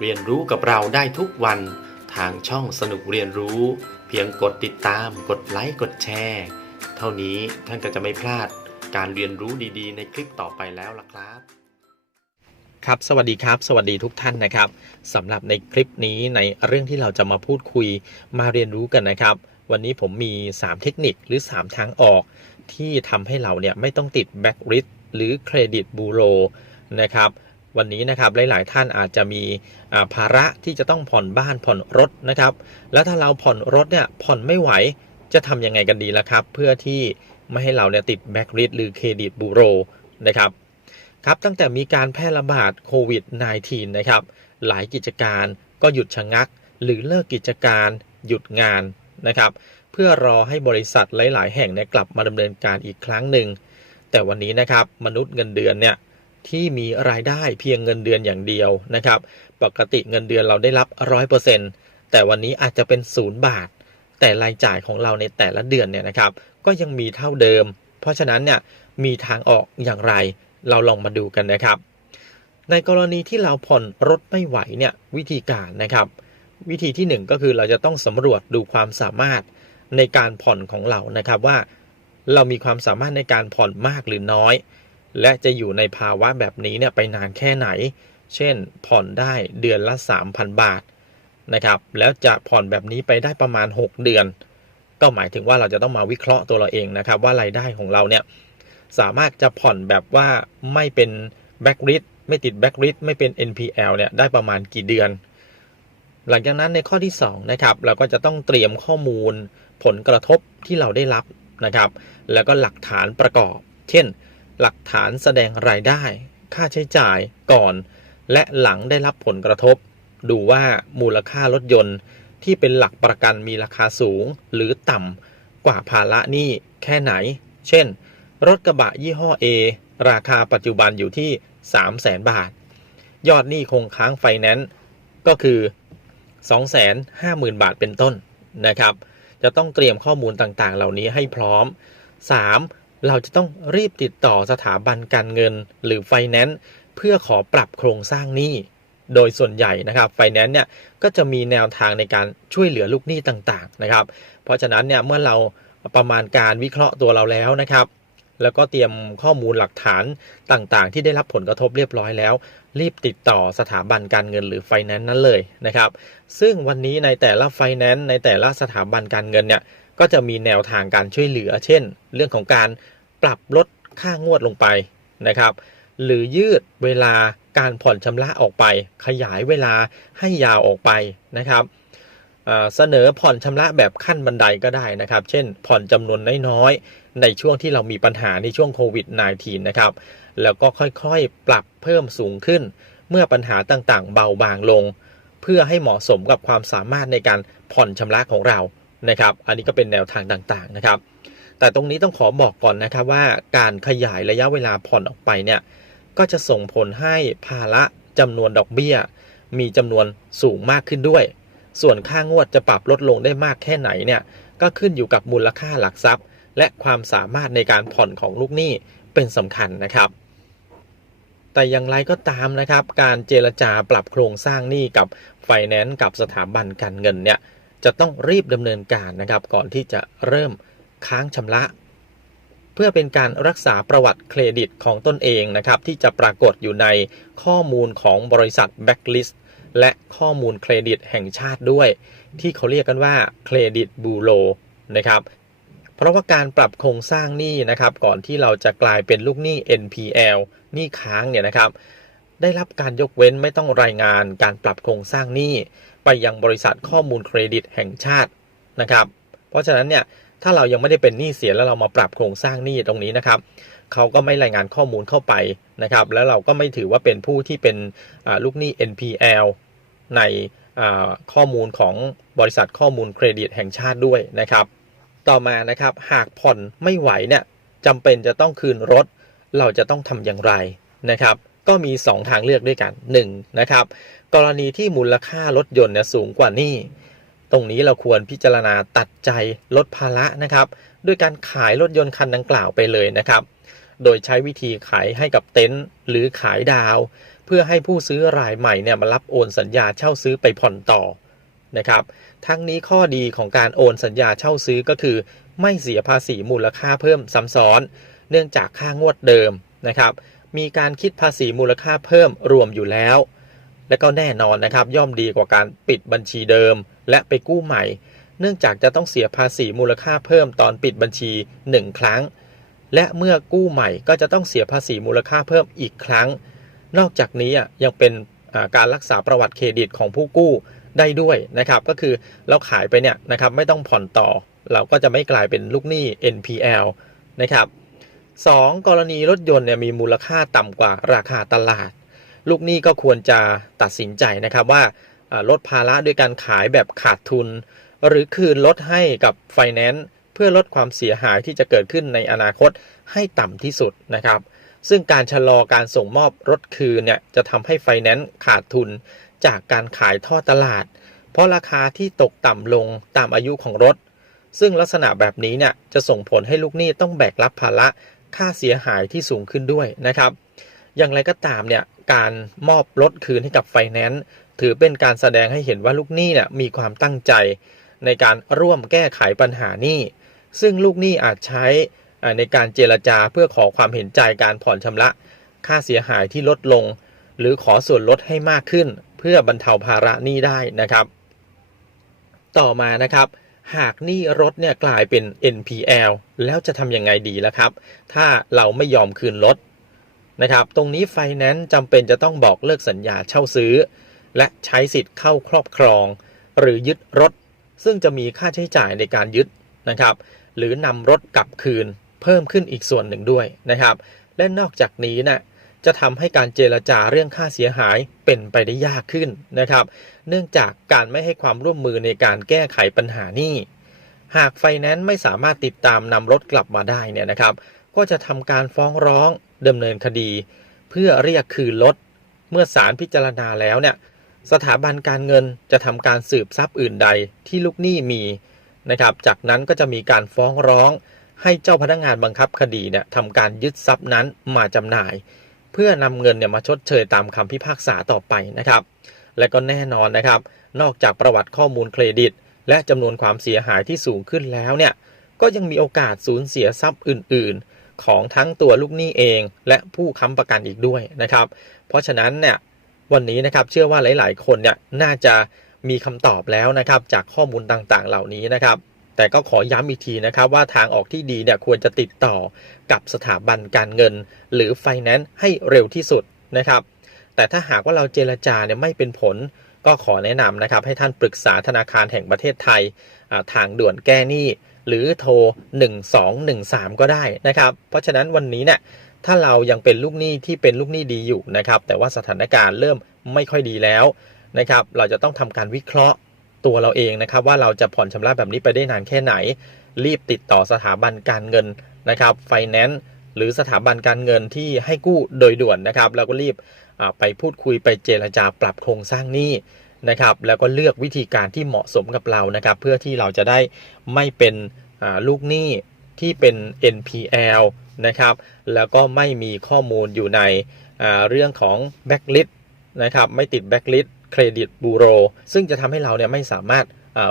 เรียนรู้กับเราได้ทุกวันทางช่องสนุกเรียนรู้ เพียงกดติดตาม กดไลค์กดแชร์ เท่านี้ท่านก็จะไม่พลาดการเรียนรู้ดีๆ ในคลิปต่อไปแล้วล่ะครับ ครับสวัสดีครับ สวัสดีทุกท่านนะครับสำหรับในคลิปนี้ในเรื่องที่เราจะมาพูดคุยมาเรียนรู้กันนะครับ วันนี้ผมมี 3 เทคนิคหรือ 3 ทางออก ที่ทำให้เราเนี่ยไม่ต้องติดแบ็กริดหรือเครดิตบูโรนะครับ วันนี้นะครับหลาย ๆ ท่านอาจจะมีภาระที่จะต้องผ่อนบ้านผ่อนรถนะครับ แล้วถ้าเราผ่อนรถเนี่ยผ่อนไม่ไหวจะทำยังไงกันดีล่ะครับ เพื่อที่ไม่ให้เราเนี่ยติดแบ็กริดหรือเครดิตบูโรนะครับครับตั้งแต่มีการแพร่ระบาดโควิด -19 นะครับหลายกิจการก็หยุดชะงัก หรือเลิกกิจการหยุดงานนะครับ เพื่อรอให้บริษัทหลาย ๆ แห่งเนี่ยกลับมาดำเนินการอีกครั้งหนึ่งแต่วันนี้นะครับมนุษย์เงินเดือนเนี่ย ที่มีรายได้เพียงเงินเดือนอย่างเดียวนะครับ ปกติเงินเดือนเราได้รับ 100%แต่วันนี้อาจจะเป็น 0 บาท แต่รายจ่ายของเราในแต่ละเดือนเนี่ยนะครับ ก็ยังมีเท่าเดิม เพราะฉะนั้นเนี่ยมีทางออกอย่างไร เราลองมาดูกันนะครับ ในกรณีที่เราผ่อนรถไม่ไหวเนี่ยวิธีการนะครับ วิธีที่หนึ่งก็คือเราจะต้องสำรวจดูความสามารถในการผ่อนของเรานะครับว่า เรามีความสามารถในการผ่อนมากหรือน้อย และจะอยู่ในภาวะแบบนี้เนี่ยไปนานแค่ไหน เช่น ผ่อนได้เดือนละ 3,000 บาทนะครับ แล้วจะผ่อนแบบนี้ไปได้ประมาณ 6 เดือน ก็หมายถึงว่าเราจะต้องมาวิเคราะห์ตัวเราเองนะครับ ว่ารายได้ของเราเนี่ยสามารถจะผ่อนแบบว่าไม่เป็นแบ็กริดไม่ติดแบ็กริดไม่เป็น NPL เนี่ยได้ประมาณกี่เดือน หลังจากนั้นในข้อที่ 2 นะครับ เราก็จะต้องเตรียมข้อมูลผลกระทบที่เราได้รับนะครับ แล้วก็หลักฐานประกอบ เช่น หลักฐานแสดงรายได้ ค่าใช้จ่ายก่อน และหลังได้รับผลกระทบ ดูว่ามูลค่ารถยนต์ที่เป็นหลักประกันมีราคาสูงหรือต่ำกว่าภาระหนี้แค่ไหน เช่น รถกระบะยี่ห้อ A ราคาปัจจุบันอยู่ที่ 3 0 0แสนบาท ยอดหนี้คงค้างไฟแนนซ์ก็คือ 250,000 บาทเป็นต้นนะครับ จะต้องเตรียมข้อมูลต่างๆ เหล่านี้ให้พร้อม 3. เราจะต้องรีบติดต่อสถาบันการเงินหรือไฟแนนซ์เพื่อขอปรับโครงสร้างหนี้ โดยส่วนใหญ่นะครับไฟแนนซ์เนี่ยก็จะมีแนวทางในการช่วยเหลือลูกหนี้ต่างๆนะครับ เพราะฉะนั้นเนี่ยเมื่อเราประมาณการวิเคราะห์ตัวเราแล้วนะครับ แล้วก็เตรียมข้อมูลหลักฐานต่างๆ ที่ได้รับผลกระทบเรียบร้อยแล้ว รีบติดต่อสถาบันการเงินหรือไฟแนนซ์นั้นเลยนะครับ ซึ่งวันนี้ในแต่ละไฟแนนซ์ในแต่ละสถาบันการเงินเนี่ยก็จะมีแนวทางการช่วยเหลือ เช่น เรื่องของการ ปรับลดค่างวดลงไปนะครับ หรือยืดเวลาการผ่อนชำระออกไป ขยายเวลาให้ยาวออกไปนะครับเสนอผ่อนชำระแบบขั้นบันไดก็ได้นะครับ เช่น ผ่อนจำนวนน้อยๆ ในช่วงที่เรามีปัญหาในช่วงโควิด -19 นะครับ แล้วก็ค่อยๆ ปรับเพิ่มสูงขึ้น เมื่อปัญหาต่างๆ เบาบางลง เพื่อให้เหมาะสมกับความสามารถในการผ่อนชำระของเรานะครับ อันนี้ก็เป็นแนวทางต่างๆ นะครับ แต่ตรงนี้ต้องขอบอกก่อนนะครับว่าการขยายระยะเวลาผ่อนออกไปเนี่ยก็จะส่งผลให้ภาระจำนวนดอกเบี้ย มีจำนวนสูงมากขึ้นด้วย ส่วนค่างวดจะปรับลดลงได้มากแค่ไหนเนี่ยก็ขึ้นอยู่กับมูลค่าหลักทรัพย์ และความสามารถในการผ่อนของลูกหนี้เป็นสำคัญนะครับ แต่อย่างไรก็ตามนะครับ การเจรจาปรับโครงสร้างหนี้กับไฟแนนซ์กับสถาบันการเงินเนี่ยจะต้องรีบดำเนินการนะครับ ก่อนที่จะเริ่ม ค้างชำระ เพื่อเป็นการรักษาประวัติเครดิตของตนเองนะครับ ที่จะปรากฏอยู่ในข้อมูลของบริษัท Backlist และข้อมูลเครดิตแห่งชาติด้วย ที่เขาเรียกกันว่าเครดิตบูโรนะครับเพราะว่าการปรับโครงสร้างหนี้นะครับ ก่อนที่เราจะกลายเป็นลูกหนี้ NPL หนี้ค้างเนี่ยนะครับ ได้รับการยกเว้นไม่ต้องรายงานการปรับโครงสร้างหนี้ ไปยังบริษัทข้อมูลเครดิตแห่งชาตินะครับ เพราะฉะนั้นเนี่ย ถ้าเรายังไม่ได้เป็นหนี้เสียแล้วเรามาปรับโครงสร้างหนี้ตรงนี้นะครับเขาก็ไม่รายงานข้อมูลเข้าไปนะครับ แล้วเราก็ไม่ถือว่าเป็นผู้ที่เป็นลูกหนี้ NPL ในข้อมูลของบริษัทข้อมูลเครดิตแห่งชาติด้วยนะครับ ต่อมานะครับหากผ่อนไม่ไหวเนี่ยจำเป็นจะต้องคืนรถ เราจะต้องทำอย่างไรนะครับ ก็มี 2 ทางเลือกด้วยกัน1นะครับกรณีที่มูลค่ารถยนต์เนี่ยสูงกว่าหนี้ ตรงนี้เราควรพิจารณาตัดใจลดภาระนะครับด้วยการขายรถยนต์คันดังกล่าวไปเลยนะครับ โดยใช้วิธีขายให้กับเต็นท์หรือขายดาว เพื่อให้ผู้ซื้อรายใหม่เนี่ยมารับโอนสัญญาเช่าซื้อไปผ่อนต่อนะครับ ทั้งนี้ข้อดีของการโอนสัญญาเช่าซื้อก็คือ ไม่เสียภาษีมูลค่าเพิ่มซ้ำซ้อน เนื่องจากค่างวดเดิมนะครับ มีการคิดภาษีมูลค่าเพิ่มรวมอยู่แล้ว และก็แน่นอนนะครับย่อมดีกว่าการปิดบัญชีเดิม และไปกู้ใหม่ เนื่องจากจะต้องเสียภาษีมูลค่าเพิ่มตอนปิดบัญชี 1 ครั้ง และเมื่อกู้ใหม่ก็จะต้องเสียภาษีมูลค่าเพิ่มอีกครั้ง นอกจากนี้อะยังเป็นการรักษาประวัติเครดิตของผู้กู้ได้ด้วยนะครับ ก็คือเราขายไปเนี่ยนะครับไม่ต้องผ่อนต่อ เราก็จะไม่กลายเป็นลูกหนี้ NPL นะครับสองกรณีรถยนต์เนี่ยมีมูลค่าต่ำกว่าราคาตลาด ลูกหนี้ก็ควรจะตัดสินใจนะครับว่าลดภาระด้วยการขายแบบขาดทุน หรือคืนลดให้กับไฟแนนซ์เพื่อลดความเสียหายที่จะเกิดขึ้นในอนาคตให้ต่ำที่สุดนะครับ ซึ่งการชะลอการส่งมอบรถคืนเนี่ยจะทำให้ไฟแนนซ์ขาดทุนจากการขายท่อตลาด เพราะราคาที่ตกต่ำลงตามอายุของรถ ซึ่งลักษณะแบบนี้เนี่ยจะส่งผลให้ลูกหนี้ต้องแบกรับภาระค่าเสียหายที่สูงขึ้นด้วยนะครับ อย่างไรก็ตามเนี่ย การมอบรถคืนให้กับไฟแนนซ์ถือเป็นการแสดงให้เห็นว่าลูกหนี้เนี่ยมีความตั้งใจ ในการร่วมแก้ไขปัญหาหนี้ ซึ่งลูกหนี้อาจใช้ในการเจรจาเพื่อขอความเห็นใจการผ่อนชำระ ค่าเสียหายที่ลดลง หรือขอส่วนลดให้มากขึ้น เพื่อบรรเทาภาระหนี้ได้นะครับ ต่อมานะครับ หากหนี้รถเนี่ยกลายเป็น NPL แล้วจะทำยังไงดีล่ะครับ ถ้าเราไม่ยอมคืนรถ นะครับ ตรงนี้ไฟแนนซ์จำเป็นจะต้องบอกเลิกสัญญาเช่าซื้อ และใช้สิทธิ์เข้าครอบครอง หรือยึดรถ ซึ่งจะมีค่าใช้จ่ายในการยึดนะครับ หรือนำรถกลับคืนเพิ่มขึ้นอีกส่วนหนึ่งด้วยนะครับ และนอกจากนี้นะจะทำให้การเจรจาเรื่องค่าเสียหายเป็นไปได้ยากขึ้นนะครับ เนื่องจากการไม่ให้ความร่วมมือในการแก้ไขปัญหานี้ หากไฟแนนซ์ไม่สามารถติดตามนำรถกลับมาได้เนี่ยนะครับ ก็จะทำการฟ้องร้อง ดำเนินคดี เพื่อเรียกคืนรถเมื่อศาลพิจารณาแล้วเนี่ยสถาบันการเงินจะทำการสืบทรัพย์อื่นใดที่ลูกหนี้มีนะครับ จากนั้นก็จะมีการฟ้องร้องให้เจ้าพนักงานบังคับคดีเนี่ยทำการยึดทรัพย์นั้นมาจำหน่าย เพื่อนำเงินเนี่ยมาชดเชยตามคำพิพากษาต่อไปนะครับ และก็แน่นอนนะครับ นอกจากประวัติข้อมูลเครดิต และจำนวนความเสียหายที่สูงขึ้นแล้วเนี่ยก็ยังมีโอกาสสูญเสียทรัพย์อื่น ๆ ของทั้งตัวลูกหนี้เอง และผู้ค้ำประกันอีกด้วยนะครับ เพราะฉะนั้นเนี่ยวันนี้นะครับเชื่อว่าหลาย ๆ คนเนี่ยน่าจะมีคำตอบแล้วนะครับจากข้อมูลต่างๆ เหล่านี้นะครับ แต่ก็ขอย้ำอีกทีนะครับว่าทางออกที่ดีเนี่ยควรจะติดต่อกับสถาบันการเงิน หรือไฟแนนซ์ให้เร็วที่สุดนะครับ แต่ถ้าหากว่าเราเจรจาเนี่ยไม่เป็นผลก็ขอแนะนำนะครับให้ท่านปรึกษาธนาคารแห่งประเทศไทยทางด่วนแก้หนี้ หรือโทร 1213 ก็ได้นะครับ เพราะฉะนั้นวันนี้เนี่ยถ้าเรายังเป็นลูกหนี้ที่เป็นลูกหนี้ดีอยู่นะครับ แต่ว่าสถานการณ์เริ่มไม่ค่อยดีแล้วนะครับ เราจะต้องทำการวิเคราะห์ตัวเราเองนะครับ ว่าเราจะผ่อนชำระแบบนี้ไปได้นานแค่ไหน รีบติดต่อสถาบันการเงินนะครับไฟแนนซ์หรือสถาบันการเงินที่ให้กู้โดยด่วนนะครับ แล้วก็รีบไปพูดคุยไปเจรจาปรับโครงสร้างหนี้ นะครับ แล้วก็เลือกวิธีการที่เหมาะสมกับเรานะครับ เพื่อที่เราจะได้ไม่เป็นลูกหนี้ที่เป็น NPL นะครับ แล้วก็ไม่มีข้อมูลอยู่ในเรื่องของแบ็กลิสนะครับ ไม่ติดแบ็กลิสเครดิตบูโรซึ่งจะทำให้เราเนี่ยไม่สามารถ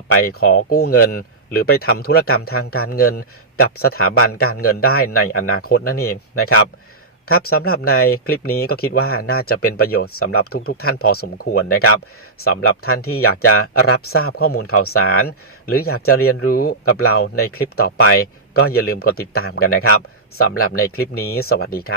ไปขอกู้เงิน หรือไปทำธุรกรรมทางการเงินกับสถาบันการเงินได้ในอนาคตนั่นเองนะครับ ครับสำหรับในคลิปนี้ก็คิดว่าน่าจะเป็นประโยชน์สำหรับทุกๆทท่านพอสมควรนะครับสำหรับท่านที่อยากจะรับทราบข้อมูลข่าวสาร หรืออยากจะเรียนรู้กับเราในคลิปต่อไป ก็อย่าลืมกดติดตามกันนะครับสำหรับในคลิปนี้ สวัสดีครับ